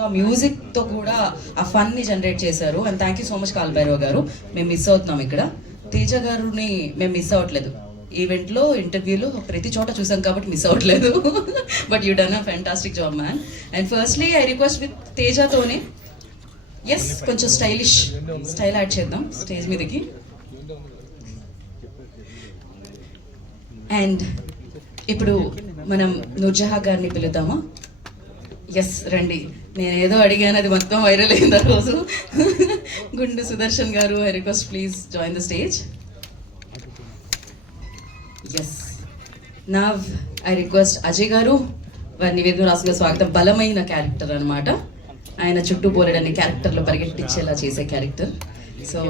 ఆ మ్యూజిక్తో కూడా ఆ ఫన్ని జనరేట్ చేశారు. And thank you so much Kaalabhairav garu. మేము మిస్ అవుతున్నాం ఇక్కడ. తేజ గారిని మేము మిస్ అవ్వట్లేదు. ఈవెంట్లో, ఇంటర్వ్యూలో, ప్రతి చోట చూసాం కాబట్టి మిస్ అవ్వట్లేదు. But you done a fantastic job man. And firstly I request with తేజతోనే కొంచెం స్టైల్ యాడ్ చేద్దాం స్టేజ్ మీదకి. అండ్ ఇప్పుడు మనం నూర్జహా గారిని పిలుద్దామా? రండి. నేను ఏదో అడిగాను, అది మొత్తం వైరల్ అయింది ఆ రోజు. గుండు సుదర్శన్ గారు, I request please join the stage. Now I request Ajay గారు, వారి నివేదన రాసుగా స్వాగతం. బలమైన క్యారెక్టర్ అనమాట. ఆయన చుట్టూ బోలెడన్ని క్యారెక్టర్లు పరిగెట్టించేలా చేసే క్యారెక్టర్. సో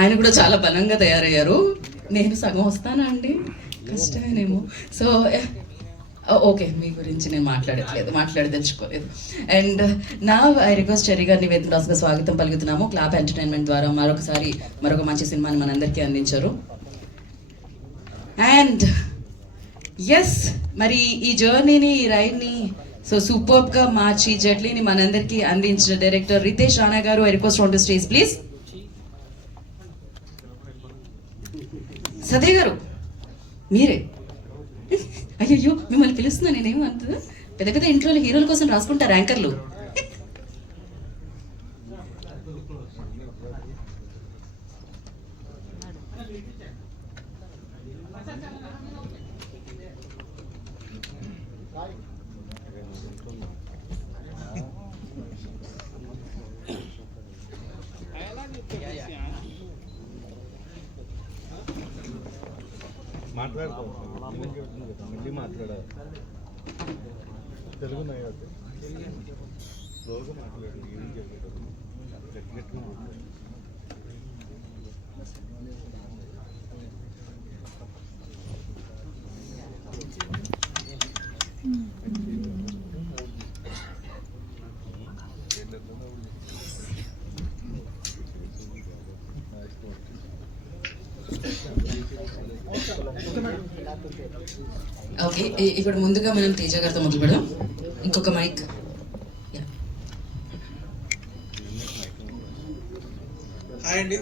ఆయన కూడా చాలా బలంగా తయారయ్యారు. నేను సగం వస్తానా అండి? కష్టమేనేమో. సో ఓకే, మీ గురించి నేను మాట్లాడదలుచుకోలేదు. అండ్ నా ఐ రిక్వెస్ట్ చెర్రీ గారిని నివేదన రాసుగా స్వాగతం పలుకుతున్నాము. క్లాప్ ఎంటర్టైన్మెంట్ ద్వారా మరొక మంచి సినిమాని మనందరికీ అందించారు. అండ్ మరి ఈ జర్నీని, ఈ రైడ్ని సూపర్గా మార్చి జట్లీని మనందరికీ అందించిన director Ritesh Rana garu, I request on to stage please. సదే గారు మీరే. అయ్యో, మిమ్మల్ని పిలుస్తున్నా. నేనేమంత పెద్ద పెద్ద ఇంట్రోలు హీరోల కోసం రాసుకుంటారు యాంకర్లు. మళ్ళీ మాట్లాడాలి. తెలుగు నయ్యాలి, స్లోగా మాట్లాడు. ఏం చెప్పారు? గట్టిగా మాట్లాడు. ఓకే, ఇప్పుడు ముందుగా మనం తేజ గారితో మొదలు పెడదాం. ఇంకొక మైక్. హాయ్ అండి.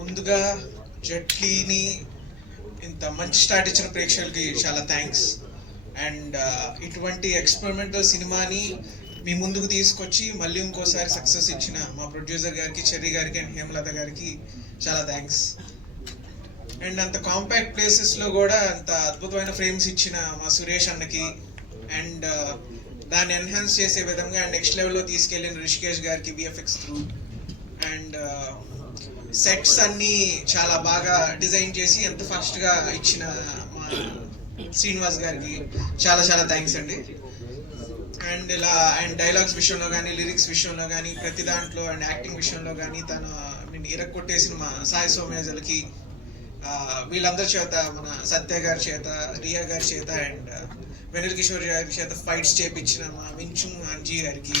ముందుగా జట్లీని ఇంత మంచి స్టార్ట్ ఇచ్చిన ప్రేక్షకులకి చాలా థ్యాంక్స్. అండ్ ఇటువంటి ఎక్స్పెరిమెంటల్ సినిమాని మీ ముందుకు తీసుకొచ్చి మళ్ళీ ఇంకోసారి సక్సెస్ ఇచ్చిన మా ప్రొడ్యూసర్ గారికి, చెర్రీ గారికి అండ్ హేమలత గారికి చాలా థ్యాంక్స్. అండ్ అంత కాంపాక్ట్ ప్లేసెస్లో కూడా అంత అద్భుతమైన ఫ్రేమ్స్ ఇచ్చిన మా సురేష్ అన్నకి, అండ్ దాన్ని ఎన్హాన్స్ చేసే విధంగా అండ్ నెక్స్ట్ లెవెల్లో తీసుకెళ్ళిన రిషికేష్ గారికి విఎఫ్ఎక్స్ త్రూ, అండ్ సెట్స్ అన్నీ చాలా బాగా డిజైన్ చేసి ఎంత ఫాస్ట్గా ఇచ్చిన మా శ్రీనివాస్ గారికి చాలా చాలా థ్యాంక్స్ అండి. అండ్ అండ్ డైలాగ్స్ విషయంలో కానీ, లిరిక్స్ విషయంలో కానీ, ప్రతి దాంట్లో అండ్ యాక్టింగ్ విషయంలో కానీ నేను ఇరక్కొట్టేసిన మా సాయి సోమయాజులకి, వీళ్ళందరి చేత, మన సత్య గారి చేత, రియా గారి చేత అండ్ వెనిల్ కిషోర్ గారి చేత ఫైట్స్ చేపించిన మా వించు అంజీ గారికి,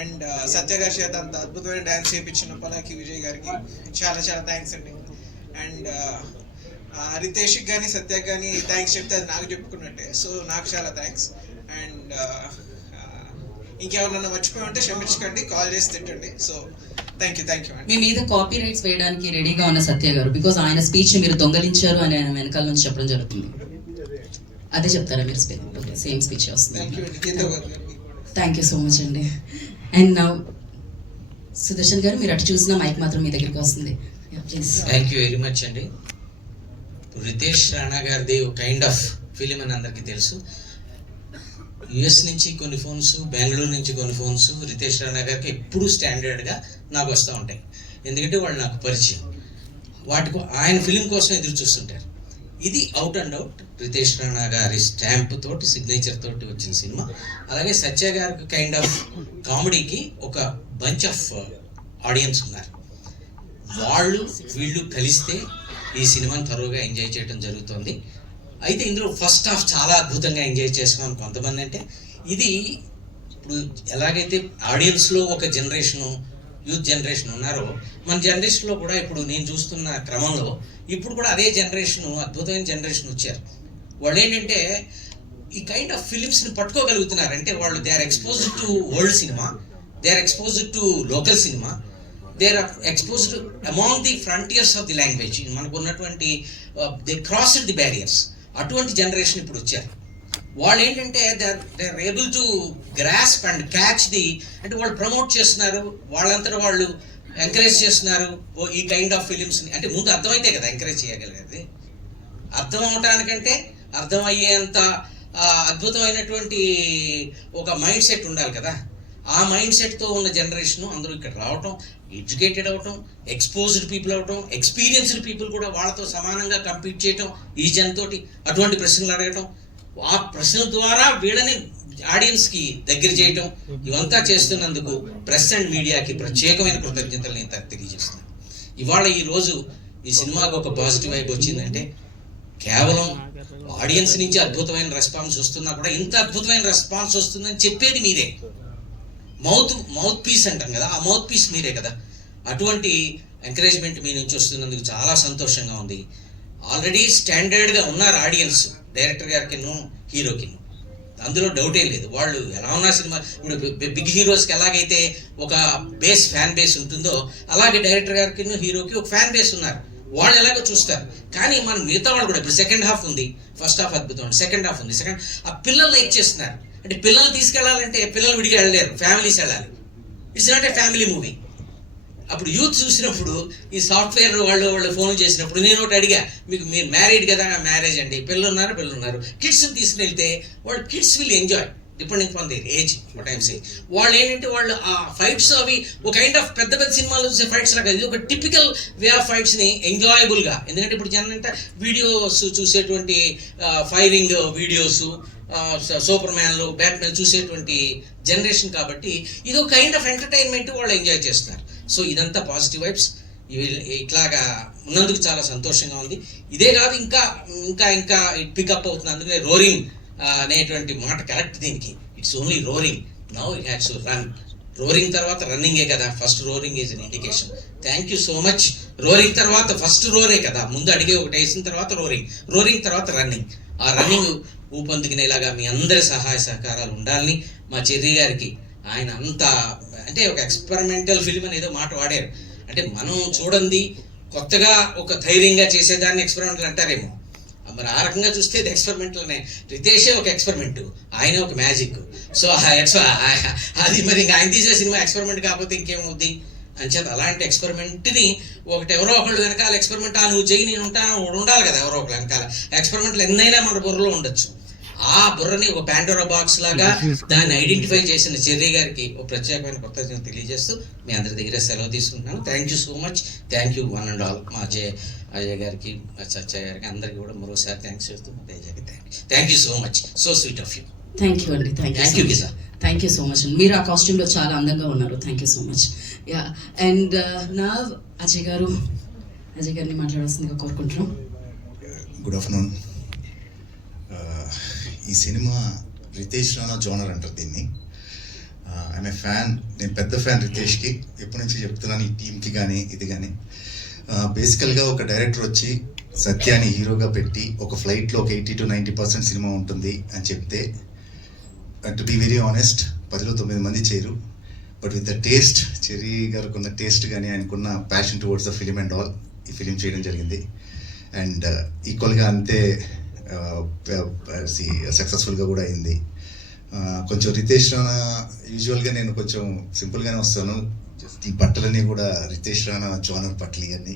అండ్ సత్య గారి చేత అంత అద్భుతమైన డ్యాన్స్ చేపించిన పలాకి విజయ్ గారికి చాలా చాలా థ్యాంక్స్ అండి. అండ్ రితేష్కి కానీ, సత్యకి కానీ థ్యాంక్స్ చెప్తే అది నాకు చెప్పుకున్నట్టే. సో నాకు చాలా థ్యాంక్స్. అండ్ ఇంకెవరన్నా మర్చిపోయి ఉంటే క్షమించకండి, కాల్ చేసి తిట్టండి. సో థ్యాంక్ యూ అండి. మీ మీద కాపీ రైట్స్ వేయడానికి రెడీగా ఉన్న సత్య గారు, బికాజ్ ఆయన స్పీచ్ మీరు దొంగలించారు అని ఆయన వెనకాల నుంచి చెప్పడం జరుగుతుంది. అదే చెప్తారా మీరు? సేమ్ స్పీచ్ వస్తుంది. థ్యాంక్ యూ సో మచ్ అండి. అండ్ నౌ సుదర్శన్ గారు, మీరు అటు చూసిన మైక్ మాత్రం మీ దగ్గరికి వస్తుంది. థ్యాంక్ యూ వెరీ మచ్ అండి. రితేష్ రాణా గారిది ఒక కైండ్ ఆఫ్ ఫిలిం అని అందరికీ తెలుసు. యుఎస్ నుంచి కొన్ని ఫోన్స్, బెంగళూరు నుంచి కొన్ని ఫోన్స్ రితేష్ రాణా గారికి ఎప్పుడూ స్టాండర్డ్గా నాకు వస్తూ ఉంటాయి. ఎందుకంటే వాళ్ళు నాకు పరిచయం. వాటికి ఆయన ఫిలిం కోసం ఎదురు చూస్తుంటారు. ఇది out and out Ritesh Rana గారి స్టాంప్ తోటి, సిగ్నేచర్ తోటి వచ్చిన సినిమా. అలాగే సత్య గారికి కైండ్ ఆఫ్ కామెడీకి ఒక బంచ్ ఆఫ్ ఆడియన్స్ ఉన్నారు. వీళ్ళు కలిస్తే ఈ సినిమాని త్వరగా ఎంజాయ్ చేయడం జరుగుతుంది. అయితే ఇందులో ఫస్ట్ హాఫ్ చాలా అద్భుతంగా ఎంజాయ్ చేసుకున్నాను. కొంతమంది అంటే ఇది ఇప్పుడు ఎలాగైతే ఆడియన్స్లో ఒక జనరేషను, యూత్ జనరేషన్ ఉన్నారో, మన జనరేషన్లో కూడా ఇప్పుడు నేను చూస్తున్న క్రమంలో ఇప్పుడు కూడా అదే జనరేషను, అద్భుతమైన జనరేషన్ వచ్చారు. వాళ్ళు ఏంటంటే ఈ కైండ్ ఆఫ్ ఫిలిమ్స్ని పట్టుకోగలుగుతున్నారు అంటే వాళ్ళు they are exposed to world cinema, they are exposed to local cinema, they are exposed among the frontiers of the language. మనకు ఉన్నటువంటి దే క్రాస్డ్ ది బ్యారియర్స్. అటువంటి జనరేషన్ ఇప్పుడు వచ్చారు. వాళ్ళు ఏంటంటే they are able to grasp and catch the, అంటే వాళ్ళు promote చేస్తున్నారు, వాళ్ళంతా వాళ్ళు ఎంకరేజ్ చేస్తున్నారు ఈ కైండ్ ఆఫ్ ఫిలిమ్స్ని. అంటే ముందు అర్థమైతే కదా ఎంకరేజ్ చేయగలిగేది. అర్థం అవటానికంటే అర్థం అయ్యేంత అద్భుతమైనటువంటి ఒక మైండ్ సెట్ ఉండాలి కదా. ఆ మైండ్ సెట్తో ఉన్న జనరేషన్ అందరూ ఇక్కడ రావటం, ఎడ్యుకేటెడ్ అవటం, ఎక్స్పోజ్డ్ పీపుల్ అవటం, ఎక్స్పీరియన్స్డ్ పీపుల్ కూడా వాళ్ళతో సమానంగా కంపీట్ చేయటం ఈ జనతోటి, అటువంటి ప్రశ్నలు అడగటం, ఆ ప్రశ్నల ద్వారా వీళ్ళని ఆడియన్స్కి దగ్గర చేయటం, ఇవంతా చేస్తున్నందుకు ప్రెస్ అండ్ మీడియాకి ప్రత్యేకమైన కృతజ్ఞతలు నేను తెలియజేస్తున్నాను. ఇవాళ ఈరోజు ఈ సినిమాకి ఒక పాజిటివ్ వైబ్ వచ్చిందంటే కేవలం ఆడియన్స్ నుంచి అద్భుతమైన రెస్పాన్స్ వస్తున్నా కూడా ఇంత అద్భుతమైన రెస్పాన్స్ వస్తుందని చెప్పేది మీరే. మౌత్ పీస్ అంటాం కదా, ఆ మౌత్ పీస్ మీరే కదా. అటువంటి ఎంకరేజ్మెంట్ మీ నుంచి వస్తున్నందుకు చాలా సంతోషంగా ఉంది. ఆల్రెడీ స్టాండర్డ్గా ఉన్నారు ఆడియన్స్, డైరెక్టర్ గారికిను హీరోకిను, అందులో డౌటే లేదు. వాళ్ళు ఎలా ఉన్నా సినిమా ఇప్పుడు బిగ్ హీరోస్కి ఎలాగైతే ఒక ఫ్యాన్ బేస్ ఉంటుందో అలాగే డైరెక్టర్ గారికి హీరోకి ఒక ఫ్యాన్ బేస్ ఉన్నారు. వాళ్ళు ఎలాగో చూస్తారు. కానీ మన మిగతా వాళ్ళు కూడా ఇప్పుడు సెకండ్ హాఫ్ ఉంది, ఫస్ట్ హాఫ్ అద్భుతం, సెకండ్ హాఫ్ ఉంది, ఆ పిల్లలు లైక్ చేస్తున్నారు. అంటే పిల్లలు తీసుకెళ్లాలంటే పిల్లలు విడిగా వెళ్ళలేరు, ఫ్యామిలీస్ వెళ్ళాలి. It's not a family movie. అప్పుడు యూత్ చూసినప్పుడు ఈ సాఫ్ట్వేర్ వాళ్ళు ఫోన్ చేసినప్పుడు నేను ఒకటి అడిగా, మీరు మ్యారీడ్ కదా, మ్యారేజ్ అండి, పిల్లలు ఉన్నారు, కిడ్స్ని తీసుకుని వెళ్తే వాళ్ళు kids will enjoy depending on their age. What I'm saying, వాళ్ళు ఏంటంటే వాళ్ళు ఆ ఫైట్స్ అవి ఒక కైండ్ ఆఫ్ పెద్ద సినిమాలు చూసే ఫైట్స్ లాగా ఇది ఒక టిపికల్ వే ఆఫ్ ఫైట్స్ని ఎంజాయబుల్గా. ఎందుకంటే ఇప్పుడు జనం అంటే వీడియోస్ చూసేటువంటి ఫైరింగ్ వీడియోస్, సూపర్ మ్యాన్లు, బ్యాట్మెన్ చూసేటువంటి జనరేషన్ కాబట్టి ఇది ఒక కైండ్ ఆఫ్ ఎంటర్టైన్మెంట్ వాళ్ళు ఎంజాయ్ చేస్తున్నారు. సో ఇదంతా పాజిటివ్ వైబ్స్. ఇట్లాగా ఉన్నందుకు చాలా సంతోషంగా ఉంది. ఇదే కాదు ఇంకా ఇంకా ఇంకా పికప్ అవుతుంది. అందుకనే రోరింగ్ అనేటువంటి మాట కరెక్ట్ దీనికి. It's only roaring, now it has to run. Roaring తర్వాత రన్నింగే కదా, first roaring is an indication. Thank you so much. Roaring తర్వాత ఫస్ట్ రోరే కదా, ముందు అడిగే ఒకటి వేసిన తర్వాత రోరింగ్ తర్వాత రన్నింగ్. ఆ రన్నింగ్ ఊపందుకునేలాగా మీ అందరి సహాయ సహకారాలు ఉండాలని మా చెర్రీ గారికి, ఆయన అంత అంటే ఒక ఎక్స్పెరిమెంటల్ ఫిల్మ్ అని ఏదో మాట వాడారు. అంటే మనం చూడండి కొత్తగా ఒక ధైర్యంగా చేసేదాన్ని ఎక్స్పెరిమెంటల్ అంటారేమో, మరి ఆ రకంగా చూస్తే ఇది ఎక్స్పెరిమెంటల్నే. రితేషే ఒక ఎక్స్పెరిమెంట్, ఆయన ఒక మ్యాజిక్. సో అది మరి ఇంకా ఆయన తీసే సినిమా ఎక్స్పెరిమెంట్ కాకపోతే ఇంకేమవుద్ది అంచేత అలాంటి ఎక్స్పెరిమెంట్ని ఎవరో ఒకళ్ళు వెనకాల ఎక్స్పెరిమెంట్ నువ్వు చెయ్యి నేను ఉంటాను ఉండాలి కదా, ఎవరో ఒకళ్ళు వెనకాల. ఎక్స్పెరిమెంట్లు ఎన్నైనా మన బుర్రలో ఉండొచ్చు. ఆ బుర్రని ఒక పాండోరా బాక్స్ లాగా దాన్ని ఐడెంటిఫై చేసిన చెర్రీ గారికి ఒక ప్రత్యేకమైన కృతజ్ఞతలు తెలియజేస్తూ మీ అందరి దగ్గర సెలవు తీసుకుంటున్నాను. Thank you so much. Thank you one and all. మా అజయ్ గారికి, మా సత్యయ్య గారికి అందరికీ కూడా మరోసారి థ్యాంక్స్ చెప్తూ thank you so much. So sweet of you. Thank you అండి. థ్యాంక్ యూ గిజా. Thank you so much. మీరు ఆ కాస్ట్యూమ్లో చాలా అందంగా ఉన్నారు. Thank you so much. Yeah and నా అజయ్ గారిని మాట్లాడాల్సిందిగా కోరుకుంటున్నాం. Good afternoon. ఈ సినిమా రితేష్ రాణా జోనర్ అంటారు దీన్ని. ఐఎమ్ ఏ ఫ్యాన్, నేను పెద్ద ఫ్యాన్ రితేష్కి. ఎప్పటి నుంచి చెప్తున్నాను ఈ టీంకి కానీ ఇది కానీ. బేసికల్గా ఒక డైరెక్టర్ వచ్చి సత్యాన్ని హీరోగా పెట్టి ఒక ఫ్లైట్లో ఒక 80 to 90% సినిమా ఉంటుంది అని చెప్తే, టు బీ వెరీ ఆనెస్ట్ 10లో 9 మంది చేయరు. But with the taste, cherry గారికి ఉన్న టేస్ట్ కానీ ఆయనకున్న passion towards the film and all ఈ ఫిలిం చేయడం జరిగింది. అండ్ ఈక్వల్గా అంతే సక్సెస్ఫుల్గా కూడా అయింది. కొంచెం రితేష్ రాణా యూజువల్గా నేను కొంచెం సింపుల్గానే వస్తాను. ఈ బట్టలన్నీ కూడా రితేష్ రాణా జోనర్ బట్టలు ఇవన్నీ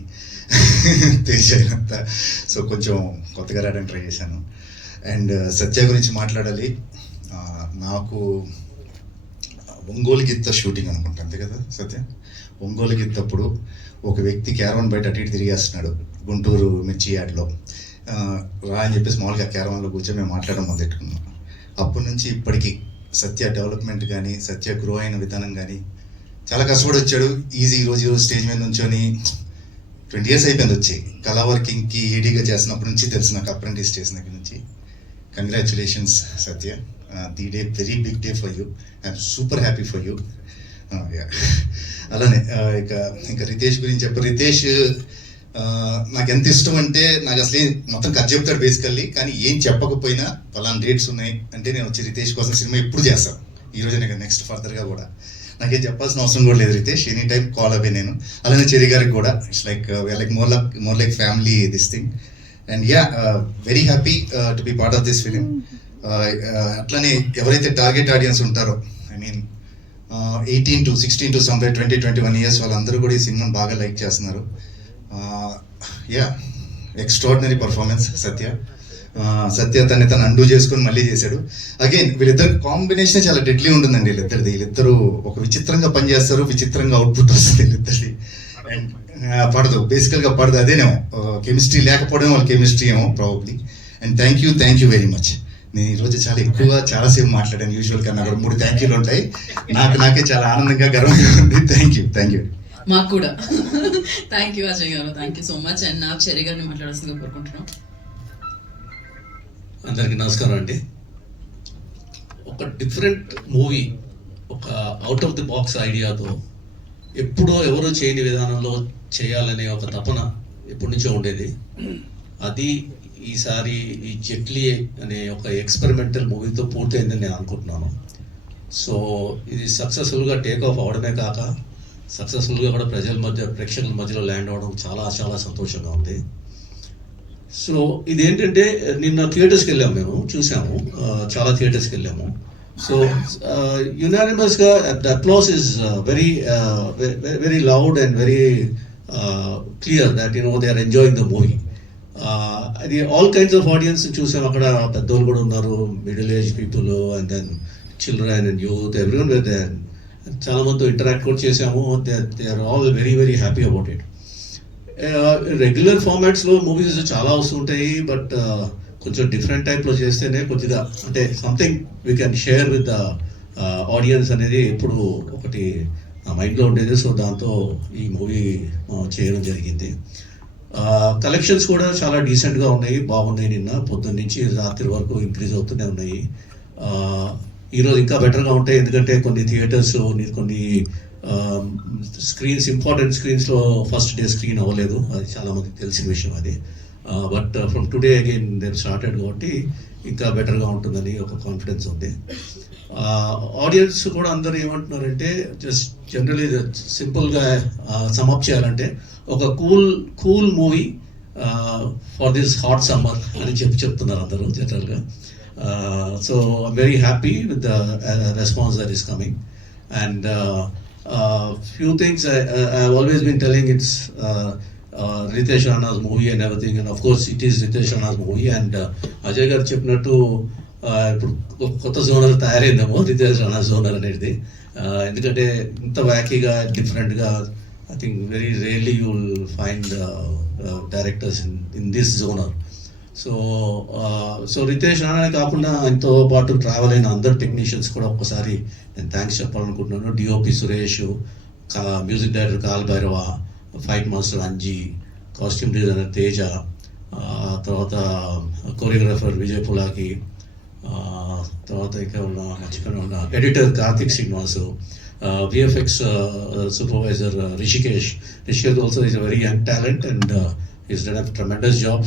తేజ్ అయినంత. సో కొంచెం కొత్తగా రావడానికి ట్రై చేశాను. అండ్ సత్య గురించి మాట్లాడాలి. నాకు ఒంగోలు గిత్త షూటింగ్ అనుకుంటా, అంతే కదా సత్య? ఒంగోలు గిత్తప్పుడు ఒక వ్యక్తి క్యారవాన్ బయట అటు ఇటు తిరిగేస్తున్నాడు గుంటూరు మిర్చి యార్డ్లో. రా అని చెప్పేసి మామూలుగా క్యారవాన్లో కూర్చొని మేము మాట్లాడడం మొదలెట్టుకున్నాం. అప్పటి నుంచి ఇప్పటికీ సత్య డెవలప్మెంట్ కానీ, సత్య గ్రో అయిన విధానం కానీ చాలా కష్టపడి వచ్చాడు. ఈరోజు స్టేజ్ మీద నుంచొని 20 years అయిపోయింది వచ్చి. కళా వర్కింగ్కి ఏడీగా చేసినప్పటి నుంచి తెలుసు నాకు, అప్రెంటిస్ చేసినప్పటి నుంచి. Congratulations Satya. The day very big day for you. I'm super happy for you. అలానే ఇంకా రితేష్ గురించి రితేష్ నాకు ఎంత ఇష్టం అంటే నాకు అసలు మొత్తం కథ చెప్తాడు బేసికల్లీ, కానీ ఏం చెప్పకపోయినా పలానా డేట్స్ ఉన్నాయి అంటే నేను వచ్చి రితేష్ కోసం సినిమా ఎప్పుడు చేస్తాను. ఈ రోజునే కదా నెక్స్ట్ ఫర్దర్గా కూడా నాకేం చెప్పాల్సిన అవసరం కూడా లేదు. రితేష్ ఎనీ టైం కాల్ అవే నేను. అలానే చెరి గారికి కూడా it's like more like family this thing. And yeah very happy to be part of this film. అట్లనే ఎవరైతే టార్గెట్ ఆడియన్స్ ఉంటారో, I mean 18 to 16 to somewhere 20-21 years వాళ్ళందరూ కూడా ఈ సినిమాని బాగా లైక్ చేస్తున్నారు. యా ఎక్స్ట్రాడినరీ పర్ఫార్మెన్స్ సత్య తను అండూ చేసుకొని మళ్ళీ చేశాడు. అగైన్ వీళ్ళిద్దరు కాంబినేషన్ చాలా డెడ్లీ ఉంటుందండి. వీళ్ళిద్దరు ఒక విచిత్రంగా పనిచేస్తారు, విచిత్రంగా అవుట్పుట్ వస్తుంది వీళ్ళిద్దరిది. అండ్ పడదు, బేసికల్గా పడదు. అదేనేమో కెమిస్ట్రీ లేకపోవడం వాళ్ళ కెమిస్ట్రీ ఏమో probably. And thank you very much. నేను ఈరోజు చాలాసేపు మాట్లాడాను. యూజువల్ గా నాకు 3 థ్యాంక్ యూలు ఉంటాయి. నాకే చాలా ఆనందంగా గర్వంగా ఉంది. Thank you. మాకు కూడా థ్యాంక్ యూ అజయ్ గారు, thank you so much. And నాకు చెరి గారిని మాట్లాడాల్సిందిగా కోరుకుంటున్నాం. అందరికీ నమస్కారం అండి. ఒక డిఫరెంట్ మూవీ, ఒక అవుట్ ఆఫ్ ది బాక్స్ ఐడియాతో ఎప్పుడో ఎవరో చేయని విధానంలో చేయాలనే ఒక తపన ఎప్పటి నుంచో ఉండేది. అది ఈసారి ఈ జెట్లీ అనే ఒక ఎక్స్పెరిమెంటల్ మూవీతో పూర్తయిందని నేను అనుకుంటున్నాను. సో ఇది సక్సెస్ఫుల్గా టేక్ ఆఫ్ అవడమే కాక సక్సెస్ఫుల్గా కూడా ప్రేక్షకుల మధ్యలో ల్యాండ్ అవ్వడం చాలా సంతోషంగా ఉంది. సో ఇదేంటంటే నిన్న థియేటర్స్కి వెళ్ళాము, మేము చూసాము, చాలా థియేటర్స్కి వెళ్ళాము. సో యునానిమస్గా the applause is very loud and very clear that they are enjoying the movie. అది ఆల్ కైండ్స్ ఆఫ్ ఆడియన్స్ చూసాం. అక్కడ పెద్దోళ్ళు కూడా ఉన్నారు, middle age people and then children and youth, everyone with then. చాలా మందితో ఇంటరాక్ట్ కూడా చేసాము. They are all very happy about it. Regular ఫార్మాట్స్లో మూవీస్ చాలా వస్తుంటాయి, బట్ కొంచెం డిఫరెంట్ టైప్లో చేస్తేనే కొద్దిగా అంటే something we can share with the audience అనేది ఎప్పుడు ఒకటి నా మైండ్లో ఉండేది. సో దాంతో ఈ మూవీ చేయడం జరిగింది. కలెక్షన్స్ కూడా చాలా డీసెంట్గా ఉన్నాయి, బాగున్నాయి. నిన్న పొద్దున్న నుంచి రాత్రి వరకు ఇంక్రీజ్ అవుతూనే ఉన్నాయి. ఈరోజు ఇంకా బెటర్గా ఉంటాయి, ఎందుకంటే కొన్ని థియేటర్స్ కొన్ని స్క్రీన్స్, ఇంపార్టెంట్ స్క్రీన్స్లో ఫస్ట్ డే స్క్రీన్ అవ్వలేదు. అది చాలామందికి తెలిసిన విషయం అది. But from today again there started కాబట్టి ఇంకా బెటర్గా ఉంటుందని ఒక కాన్ఫిడెన్స్ ఉంది. ఆడియన్స్ కూడా అందరూ ఏమంటున్నారంటే జస్ట్ జనరలీ సింపుల్గా సమ్అప్ చేయాలంటే ఒక cool movie for this hot summer అని చెప్తున్నారు అందరూ జనరల్గా. So I'm very happy with the response that is coming. And few things I've always been telling, it's Ritesh Rana's movie and everything, and of course it is Ritesh Rana's movie. And Ajay garu cheppinattu ఇప్పుడు కొత్త genre తయారైందేమో Ritesh Rana genre అనేది. ఎందుకంటే ఇంత వ్యాకీగా డిఫరెంట్గా I think very rarely you will find directors in this genre. So Ritesh Rana కాకుండా ఆయనతో పాటు ట్రావెల్ అయిన అందరు టెక్నీషియన్స్ కూడా ఒక్కసారి నేను థ్యాంక్స్ చెప్పాలనుకుంటున్నాను. DOP Suresh, music director Kaal Bhairava, fight master Anji, costume designer Teja, తర్వాత కొరియోగ్రాఫర్ విజయ్ పులాకి, తర్వాత ఇంకా ఉన్న editor Karthik Srinivasu, VFX supervisor Rishikesh also is a very young talent and is done a tremendous job.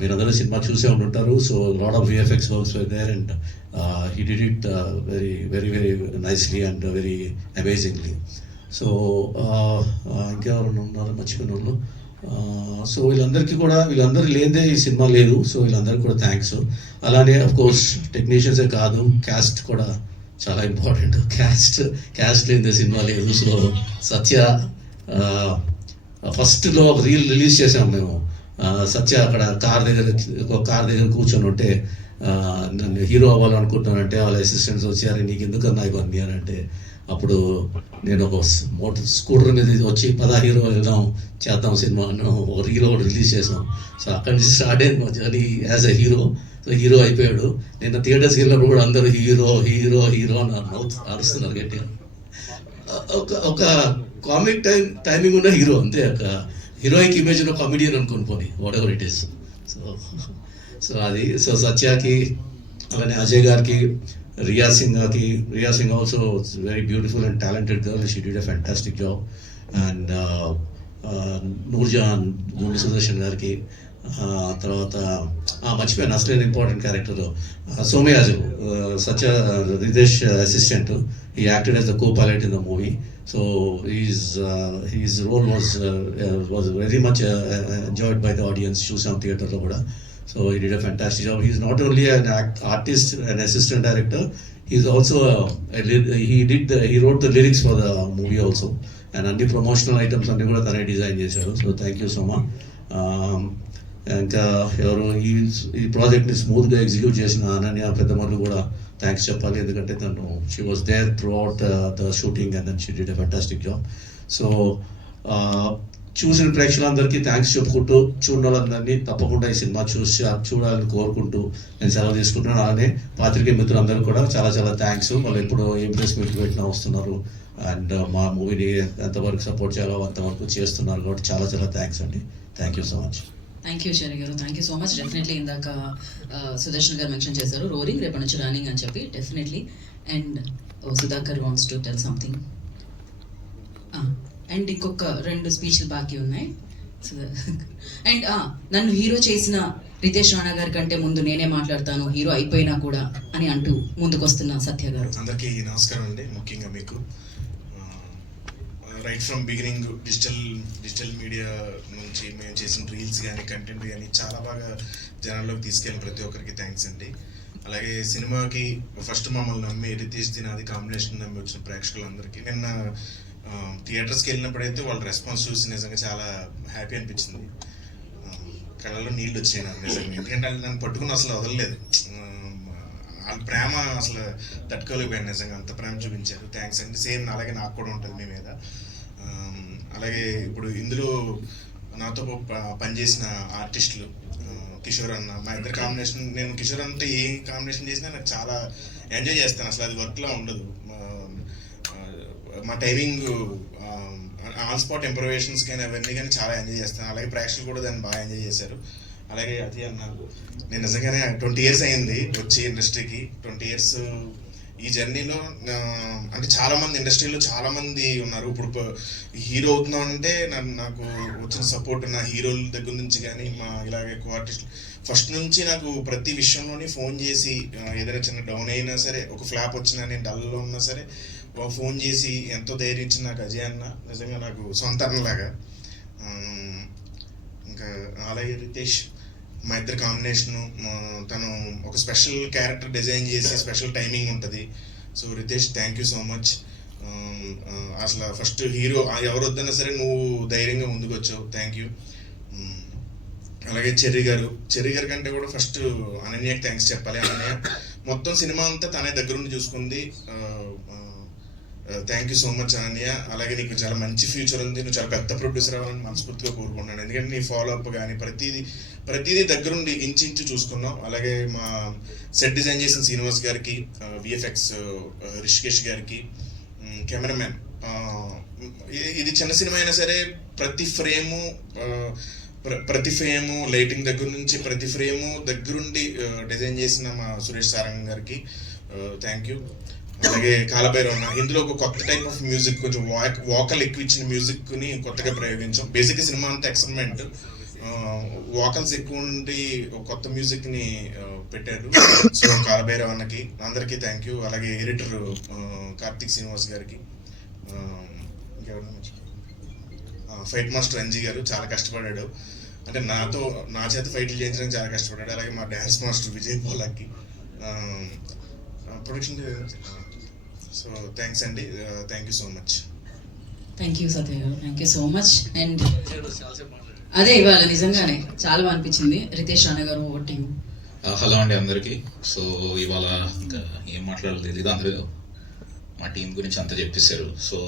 మీరందరూ సినిమా చూసే ఉంటుంటారు. So lot of VFX works were there and he did it very nicely and very amazingly. So ఇంకెవరు ఉన్నారు మర్చిపోయిన వాళ్ళు. So వీళ్ళందరూ లేదే ఈ సినిమా లేదు. సో వీళ్ళందరికీ కూడా థ్యాంక్స్. అలానే అఫ్ కోర్స్ టెక్నీషియన్సే కాదు, క్యాస్ట్ కూడా చాలా ఇంపార్టెంట్. క్యాస్ట్ లేదే సినిమా లేదు. సో సత్య ఫస్ట్లో ఒక రీల్ రిలీజ్ చేసాం మేము. సత్య అక్కడ కార్ దగ్గర కూర్చొని ఉంటే నన్ను హీరో అవ్వాలనుకుంటున్నానంటే వాళ్ళ అసిస్టెంట్స్ వచ్చారు, నీకు ఎందుకన్నా ఇవన్నీ అని అంటే అప్పుడు నేను ఒక స్కూటర్ మీద వచ్చి హీరో చేద్దాం సినిమా అన్న ఒక రీల్ ఒకటి రిలీజ్ చేసాం. సో అక్కడి నుంచి స్టార్ట్ అయింది మా journey as a hero. So hero అయిపోయాడు. నిన్న థియేటర్స్కి వెళ్ళినప్పుడు కూడా అందరూ హీరో అని అరుస్తున్నారు గట్టిగా. ఒక కామిక్ టైమింగ్ ఉన్న హీరో అంతే. ఒక హీరోయిక్ ఇమేజ్ ఉన్న కామెడియన్ అనుకుని పోనీ whatever it is. So సత్యాకి, అలానే అజయ్ గారికి, Riya Singh also very beautiful and talented girl. She did a fantastic job. And Noorjahan Gundu Sudarshan గారికి, తర్వాత మర్చిపోయాను అసలు important character Somayaju, such Ritesh assistant. He acted as the co pilot in the movie. So his role was very much enjoyed by the audience. చూసాం థియేటర్లో కూడా. So he did a fantastic job. He's not only an artist and assistant director, he's also he wrote the lyrics for the movie also, and అన్ని promotional items అన్ని కూడా తనే design చేశాడు. So thank you so much. ఇంకా ఎవరు ఈ ప్రాజెక్ట్ని స్మూత్గా ఎగ్జిక్యూట్ చేసిన అనన్య పెద్దమ్మలు కూడా థ్యాంక్స్ చెప్పాలి. ఎందుకంటే తను she was there throughout the shooting and then she did a fantastic job. So చూసిన ప్రేక్షకులందరికీ థ్యాంక్స్ చెప్పుకుంటూ, చూడని వాళ్ళందరినీ తప్పకుండా ఈ సినిమా చూడాలని కోరుకుంటూ నేను సెలవు తీసుకుంటున్నాను. అలానే పాత్రికేయ మిత్రులందరూ కూడా చాలా చాలా థ్యాంక్స్. వాళ్ళు ఎప్పుడో ఏం ప్రెస్ మీట్ పెట్టినా వస్తున్నారు అండ్ మా మూవీని ఎంతవరకు సపోర్ట్ చేయాలో అంతవరకు చేస్తున్నారు కాబట్టి చాలా చాలా థ్యాంక్స్ అండి. Thank you so much. Thank you Cherry garu, thank you so much. Definitely ఇందాక సుదర్శన్ గారు మెన్షన్ చేశారు రోరింగ్ రేపటి నుంచి రన్నింగ్ అని చెప్పి. Definitely. And Sudhakar wants to tell something. And ఇంకొక 2 స్పీచ్లు బాకీ ఉన్నాయి. అండ్ నన్ను హీరో చేసిన రితేష్ రాణా గారి కంటే ముందు నేనే మాట్లాడతాను హీరో అయిపోయినా కూడా అని అంటూ ముందుకొస్తున్న సత్య గారు. అందరికీ నమస్కారం అండి. ముఖ్యంగా మీకు right from beginning digital media నుంచి మేము చేసిన రీల్స్ కానీ కంటెంట్ కానీ చాలా బాగా జనాల్లోకి తీసుకెళ్ళిన ప్రతి ఒక్కరికి థ్యాంక్స్ అండి. అలాగే సినిమాకి ఫస్ట్ మమ్మల్ని నమ్మి రితేష్ దినాది కాంబినేషన్ నమ్మి వచ్చిన ప్రేక్షకులందరికీ నిన్న థియేటర్స్కి వెళ్ళినప్పుడైతే వాళ్ళ రెస్పాన్స్ చూసి నిజంగా చాలా హ్యాపీ అనిపించింది. కళ్ళలో నీళ్ళు వచ్చాయి నాకు నిజంగా. ఎందుకంటే వాళ్ళు నన్ను పట్టుకుని అసలు వదలలేదు. వాళ్ళ ప్రేమ అసలు తట్టుకోలేకపోయాను నిజంగా. అంత ప్రేమ చూపించారు. థ్యాంక్స్ అండి. సేమ్ అలాగే నాకు కూడా ఉంటుంది మీ మీద. అలాగే ఇప్పుడు ఇందులో నాతో పనిచేసిన ఆర్టిస్టులు కిషోర్ అన్న, మా ఇద్దరు కాంబినేషన్. నేను కిషోర్ అంటే ఏ కాంబినేషన్ చేసినా నాకు చాలా ఎంజాయ్ చేస్తాను. అసలు అది వర్క్లో ఉండదు. మా టైమింగ్ ఆన్ స్పాట్ ఇంప్రూవేషన్స్ కానీ అవన్నీ కానీ చాలా ఎంజాయ్ చేస్తాను. అలాగే ప్రేక్షకులు కూడా దాన్ని బాగా ఎంజాయ్ చేశారు. అలాగే అది అన్న, నేను నిజంగానే 20 years అయింది వచ్చి ఇండస్ట్రీకి. 20 years ఈ జర్నీలో అంటే చాలామంది ఇండస్ట్రీలో చాలామంది ఉన్నారు. ఇప్పుడు హీరో అవుతున్నాం అంటే నాకు వచ్చిన సపోర్ట్ నా హీరోల దగ్గర నుంచి కానీ మా ఇలాగే కో ఆర్టిస్ట్ ఫస్ట్ నుంచి నాకు ప్రతి విషయంలోని ఫోన్ చేసి ఏదైనా చిన్న డౌన్ అయినా సరే, ఒక ఫ్లాప్ వచ్చినా, నేను డల్లో ఉన్నా సరే ఫోన్ చేసి ఎంతో ధైర్యం ఇచ్చిన నాకు అజయ్ అన్న నిజంగా నాకు సొంత అన్నలాగా. ఇంకా అలాగే రితేష్, మా ఇద్దరు కాంబినేషను. తను ఒక స్పెషల్ క్యారెక్టర్ డిజైన్ చేసి స్పెషల్ టైమింగ్ ఉంటుంది. So Ritesh thank you so much. అసలు ఫస్ట్ హీరో ఎవరు వద్దన్నా సరే నువ్వు ధైర్యంగా ముందుకు వచ్చావు. Thank you. అలాగే చెర్రీ గారి కంటే కూడా ఫస్ట్ అనన్యకి థ్యాంక్స్ చెప్పాలి. అనన్య మొత్తం సినిమా అంతా తనే దగ్గరుండి చూసుకుంది. Thank you so much Ananya. అలాగే నీకు చాలా మంచి ఫ్యూచర్ ఉంది. నువ్వు చాలా పెద్ద ప్రొడ్యూసర్ అవ్వాలని మనస్ఫూర్తిగా కోరుకుంటున్నాను. ఎందుకంటే నీ ఫాలోఅప్ కానీ ప్రతిదీ దగ్గరుండి ఇంచు చూసుకున్నాం. అలాగే మా సెట్ డిజైన్ చేసిన శ్రీనివాస్ గారికి, విఎఫ్ఎక్స్ రిషికేష్ గారికి, కెమెరామెన్. ఇది చిన్న సినిమా అయినా సరే ప్రతి ఫ్రేము లైటింగ్ దగ్గర నుంచి ప్రతి ఫ్రేము దగ్గరుండి డిజైన్ చేసిన మా సురేష్ సారంగ్ గారికి థ్యాంక్ యూ. అలాగే కాలభైరవ, ఇందులో ఒక కొత్త టైప్ ఆఫ్ మ్యూజిక్, కొంచెం వాకల్ ఎక్కువ ఇచ్చిన మ్యూజిక్ని కొత్తగా ప్రయోగించాం. బేసిక్గా సినిమా అంతా ఎక్స్పెరిమెంట్, వాకల్స్ ఎక్కువ ఉండి ఒక కొత్త మ్యూజిక్ని పెట్టారు. సో కాలభైరవ అన్నకి అందరికీ థ్యాంక్ యూ. అలాగే ఎడిటర్ కార్తిక్ శ్రీనివాస్ గారికి, ఫైట్ మాస్టర్ అంజీ గారు చాలా కష్టపడ్డాడు. అంటే నా చేత ఫైట్లు చేయించడానికి చాలా కష్టపడ్డాడు. అలాగే మా dance master Vijay Polaki production. So thanks అండి. Thank you so much. Thank you Satya garu, thank you so much. And అదే ఇవాళ నిజంగానే చాలా బాగా అనిపించింది. రితేష్ రాణా గారు ఒకటి. హలో అండి అందరికీ. సో ఇవాళ ఇంకా ఏం మాట్లాడాలి తెలియదు. అందరూ మా టీం గురించి అంతా చెప్పేశారు. సో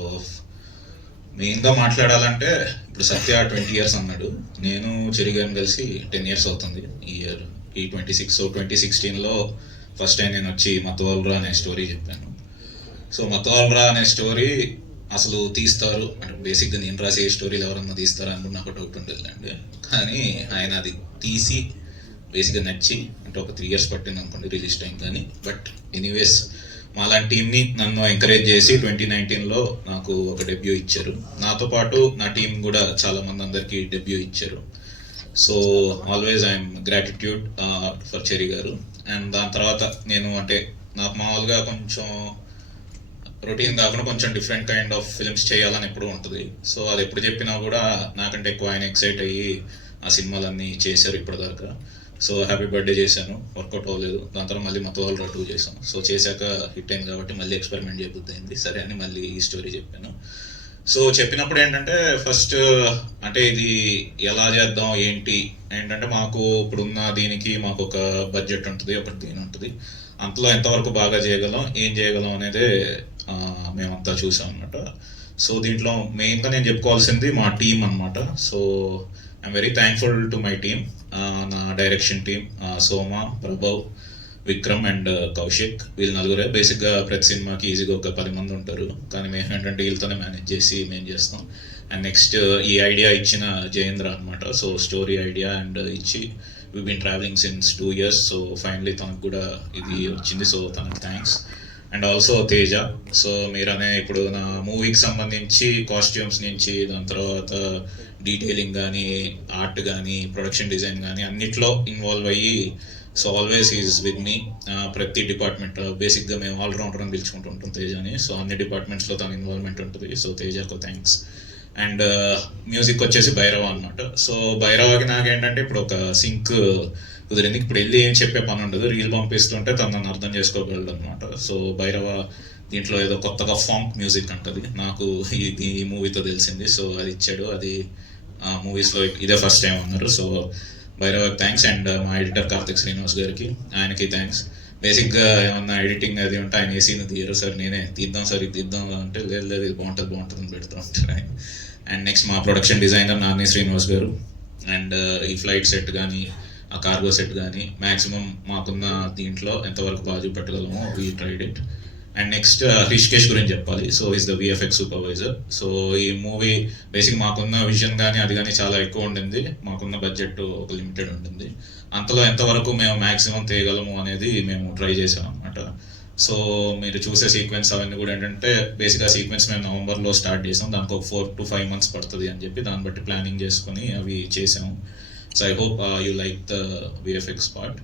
మెయిన్గా మాట్లాడాలంటే ఇప్పుడు సత్య 20 years అన్నాడు. నేను చెరిగాను కలిసి 10 years అవుతుంది ఈ ఇయర్, ఈ 26. సో 2016లో ఫస్ట్ టైం నేను వచ్చి మతవాల్రా అనే స్టోరీ చెప్పాను. సో మతవాల్రా అనే స్టోరీ అసలు తీస్తారు అంటే బేసిక్గా నేను రాసే స్టోరీలు ఎవరన్నా తీస్తారు అనుకుని నాకు డౌట్ ఉంటుందండి. కానీ ఆయన అది తీసి బేసిక్గా నచ్చి, అంటే ఒక 3 years పట్టింది అనుకోండి రిలీజ్ టైం. కానీ బట్ ఎనీవేస్ మాలాంటి టీంని నన్ను ఎంకరేజ్ చేసి 2019లో నాకు ఒక డెబ్యూ ఇచ్చారు. నాతో పాటు నా టీం కూడా చాలామంది అందరికీ డెబ్యూ ఇచ్చారు. So always I'm gratitude for cherry గారు. అండ్ దాని తర్వాత నేను అంటే నాకు మామూలుగా కొంచెం రొటీన్ కాకుండా కొంచెం డిఫరెంట్ కైండ్ ఆఫ్ ఫిల్మ్స్ చేయాలని ఎప్పుడు ఉంటుంది. సో అది ఎప్పుడు చెప్పినా కూడా నాకంటే ఎక్కువ ఆయన ఎక్సైట్ అయ్యి ఆ సినిమాలన్నీ చేశారు ఇప్పటిదాకా. సో హ్యాపీ బర్త్డే చేశాను, వర్కౌట్ అవ్వలేదు. దాని తర్వాత మళ్ళీ మతోవాళ్ళు 2 చేశాను. సో చేశాక హిట్ అయింది కాబట్టి మళ్ళీ ఎక్స్పెరిమెంట్ చేయబుద్ది సరే అని మళ్ళీ ఈ స్టోరీ చెప్పాను. సో చెప్పినప్పుడు ఏంటంటే ఫస్ట్ అంటే ఇది ఎలా చేద్దాం ఏంటంటే మాకు ఇప్పుడున్న దీనికి మాకు ఒక బడ్జెట్ ఉంటుంది, ఒకటి దీని ఉంటుంది. అంతలో ఎంతవరకు బాగా చేయగలం, ఏం చేయగలం అనేదే మేమంతా చూసాం అనమాట. సో దీంట్లో మెయిన్గా నేను చెప్పుకోవాల్సింది మా టీం అనమాట. So I'm very thankful to my team. నా direction team Soma, Prabhav, Vikram and Kaushik, వీళ్ళు నలుగురే. బేసిక్గా ప్రతి సినిమాకి ఈజీగా ఒక 10 మంది ఉంటారు, కానీ మేము ఏంటంటే వీళ్ళతోనే మేనేజ్ చేసి మేము చేస్తాం. అండ్ నెక్స్ట్ ఈ ఐడియా ఇచ్చిన జయేంద్ర అనమాట. సో స్టోరీ ఐడియా అండ్ ఇచ్చి we been travelling since 2 years. So finally తనకు కూడా ఇది వచ్చింది. సో తనకు thanks. And also Teja. So మీరనే ఇప్పుడు నా మూవీకి సంబంధించి కాస్ట్యూమ్స్ నుంచి దాని తర్వాత డీటెయిలింగ్ కానీ, ఆర్ట్ కానీ, ప్రొడక్షన్ డిజైన్ కానీ అన్నిట్లో ఇన్వాల్వ్ అయ్యి so always is with me. ప్రతి డిపార్ట్మెంట్ బేసిక్గా మేము ఆల్రౌండర్ అని పిలుచుకుంటూ ఉంటాం తేజని. సో అన్ని డిపార్ట్మెంట్స్లో తన ఇన్వాల్వ్మెంట్ ఉంటుంది. సో తేజకు థ్యాంక్స్. అండ్ మ్యూజిక్ వచ్చేసి భైరవ అనమాట. సో భైరవకి నాకేంటంటే ఇప్పుడు ఒక సింక్ కుదిరింది. ఇప్పుడు వెళ్ళి ఏం చెప్పే పని ఉండదు, రీల్ పంపిస్తుంటే తను నన్ను అర్థం చేసుకోగలడు అనమాట. సో భైరవ దీంట్లో ఏదో కొత్తగా ఫాంక్ మ్యూజిక్ అంటది, నాకు ఈ మూవీతో తెలిసింది. సో అది ఇచ్చాడు, అది మూవీస్లో ఇదే ఫస్ట్ టైం అన్నారు. సో భైరవకి థ్యాంక్స్. అండ్ మా ఎడిటర్ కార్తిక్ శ్రీనివాస్ గారికి, ఆయనకి థ్యాంక్స్. బేసిక్గా ఏమన్నా ఎడిటింగ్ అది ఉంటే ఆయన ఏసీని తీయరు, సార్ నేనే తీద్దాం సార్ ఇది తీద్దాం అంటే లేదు ఇది బాగుంటుంది అని పెడుతూ ఉంటారు ఆయన. అండ్ నెక్స్ట్ మా ప్రొడక్షన్ డిజైనర్ నాని శ్రీనివాస్ గారు. అండ్ ఈ ఫ్లైట్ సెట్ కానీ, ఆ కార్గో సెట్ కానీ మ్యాక్సిమం మాకున్న దీంట్లో ఎంతవరకు బాగా చూపెట్టగలమో we tried it. And next Hrishikesh గురించి చెప్పాలి. So is the VFX supervisor. So ఈ మూవీ బేసిక్ మాకున్న విజన్ కానీ అది కానీ చాలా ఎక్కువ ఉండింది, మాకున్న బడ్జెట్ ఒక లిమిటెడ్ ఉంటుంది. అంతలో ఎంతవరకు మేము మ్యాక్సిమం తీయగలము అనేది మేము ట్రై చేసాం అనమాట. సో మీరు చూసే సీక్వెన్స్ అవన్నీ కూడా ఏంటంటే బేసిక్గా సీక్వెన్స్ మేము నవంబర్లో స్టార్ట్ చేసాం, దానికి ఒక 4 to 5 months పడుతుంది అని చెప్పి దాన్ని బట్టి ప్లానింగ్ చేసుకొని అవి చేసాము. So I hope you like the VFX part.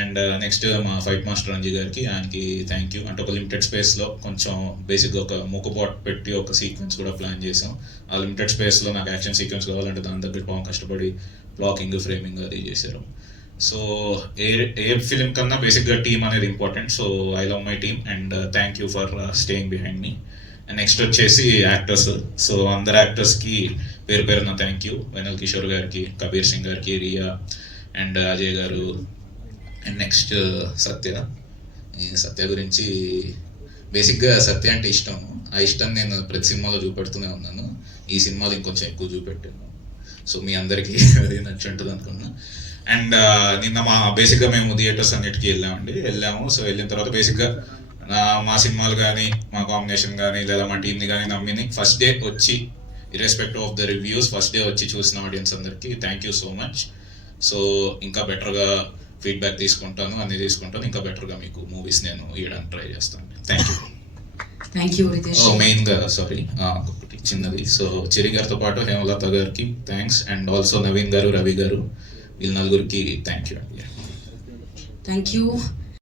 And next మా ఫైట్ మాస్టర్ రంజీ గారికి, ఆయనకి థ్యాంక్ యూ. అంటే ఒక లిమిటెడ్ స్పేస్లో కొంచెం బేసిక్గా ఒక మూకపాట్ పెట్టి ఒక సీక్వెన్స్ కూడా ప్లాన్ చేసాం. ఆ లిమిటెడ్ స్పేస్లో నాకు యాక్షన్ సీక్వెన్స్ కావాలంటే దాని దగ్గర బాగా కష్టపడి బ్లాకింగ్, ఫ్రేమింగ్ అది చేశారు. సో ఏ ఫిలిం కన్నా బేసిక్గా టీమ్ అనేది important. So I love my team and thank you for staying behind me. And next వచ్చేసి యాక్టర్స్. సో అందరు యాక్టర్స్కి పేరు పేరున థ్యాంక్ యూ. వెనల్ కిషోర్ గారికి, కబీర్ సింగ్ గారికి, రియా అండ్ అజయ్ గారు. అండ్ నెక్స్ట్ సత్య గురించి బేసిక్గా సత్య అంటే ఇష్టం. ఆ ఇష్టం నేను ప్రతి సినిమాలో చూపెడుతూనే ఉన్నాను. ఈ సినిమాలో ఇంకొంచెం ఎక్కువ చూపెట్టాను. సో మీ అందరికీ అది నచ్చుంటుంది అనుకున్నా. అండ్ నిన్న బేసిక్గా మేము థియేటర్స్ అన్నిటికీ వెళ్ళాము. సో వెళ్ళిన తర్వాత బేసిక్గా మా సినిమాలు కానీ, మా కాంబినేషన్ కానీ, లేదా మా టీంని కానీ నమ్మిని ఫస్ట్ డే వచ్చి irrespective of the reviews first day వచ్చి చూసిన ఆడియన్స్ అందరికీ thank you so much. So ఇంకా బెటర్గా ఫీడ్బ్యాక్ తీసుకుంటాను, అన్ని తీసుకుంటాను. ఇంకా బెటర్గా మీకు మూవీస్ నేను ఇవ్వడానికి ట్రై చేస్తాను. Thank you Ritesh. మెయిన్గా సారీ ఒకటి చిన్నది. సో చెరి గారితో పాటు హేమలత గారికి థ్యాంక్స్. అండ్ ఆల్సో నవీన్ గారు, రవి గారు, వీళ్ళ నలుగురికి థ్యాంక్ యూ. Thank you.